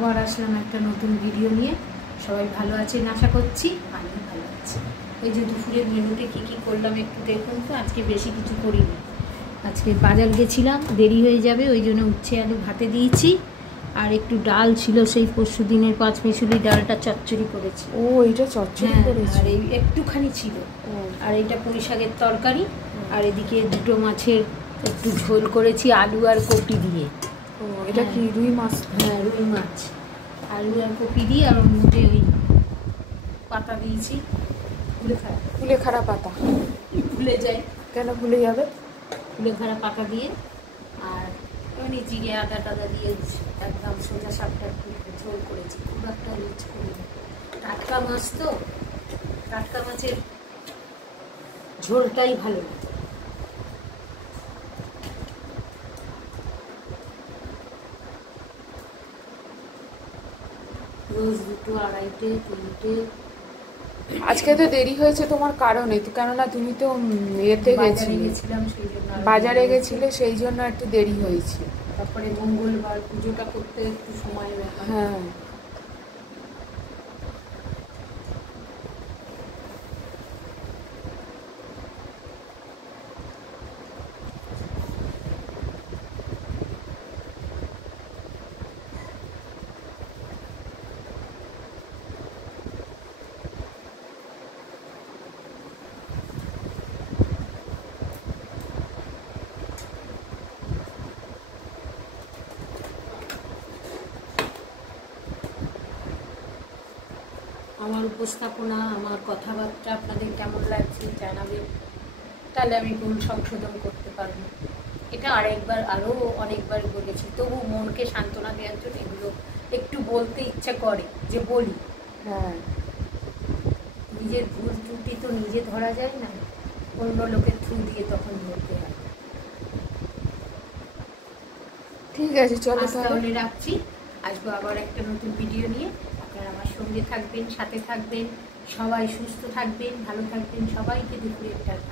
আবার আসলাম একটা নতুন ভিডিও নিয়ে। সবাই ভালো আছেন আশা করছি, আমি ভালো আছি। ওই যে দুপুরের মেনুতে কী কী করলাম একটু দেখুন তো। আজকে বেশি কিছু করিনি, আজকে বাজার গেছিলাম, দেরি হয়ে যাবে, ওই জন্য উচ্ছে আলু ভাতে দিয়েছি। আর একটু ডাল ছিল, সেই পরশু দিনের 5 মেশুলি ডালটা চচ্চড়ি করেছি। ও, এটা চচ্চড়ি করেছি। আর এই একটুখানি ছিল। আর এটা পুঁই শাকের তরকারি। আর এদিকে দুটো মাছের একটু ঝোল করেছি আলু আর কপি দিয়ে। ও, এটা কি রুই মাছ? হ্যাঁ, রুই মাছ, আলু আর কপি দিয়ে। আর ওর মধ্যে ওই পাতা দিয়েছি, কুলেখাড়া পাতা। ভুলে যায় কেন ভুলে যাবে? কুলেখাড়া পাতা দিয়ে। আর এমনি জিরে আদা টাদা দিয়ে একদম সোজা সাপটা ঝোল করেছি, খুব একটা রিচ করিনি। টাটকা মাছ তো, টাটকা মাছের ঝোলটাই ভালো লাগে। রোজ 2, 2:30, 3টে। আজকে তো দেরি হয়েছে তোমার কারণে তো, কেননা তুমি তো ইয়েতে গেছিলাম, সেই জন্য বাজারে গেছিলে, সেই জন্য একটু দেরি হয়েছে। তারপরে মঙ্গলবার পুজোটা করতে একটু সময় ব্যাপার। হ্যাঁ, আমার উপস্থাপনা, আমার কথাবার্তা আপনাদের কেমন লাগছে জানাবেন, তাহলে আমি ভুল সংশোধন করতে পারবো। এটা আরও অনেকবার বলেছি, তবু মনকে সান্ত্বনা দেওয়ার জন্য এগুলো একটু বলতে ইচ্ছা করে যে বলি। হ্যাঁ, নিজের ভুল ত্রুটি তো নিজে ধরা যায় না, অন্য লোকের থ্রু দিয়ে তখন ধরতে হয়। ঠিক আছে, চলো তাহলে রাখছি। আসবো আবার একটা নতুন ভিডিও নিয়ে। আপনারা আমার সঙ্গে থাকবেন, সাথে থাকবেন, সবাই সুস্থ থাকবেন, ভালো থাকবেন। সবাইকে দুপুরের টাকা।